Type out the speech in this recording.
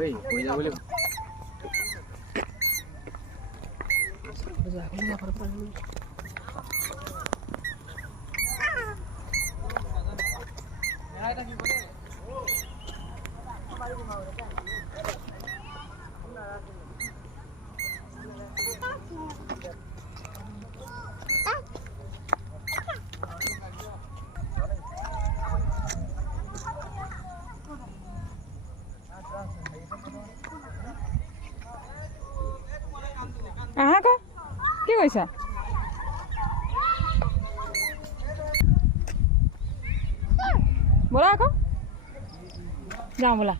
এই কই যাব বলে আহা আকৌ কি কৰিছা ব'লা আকৌ যাওঁ ব'লা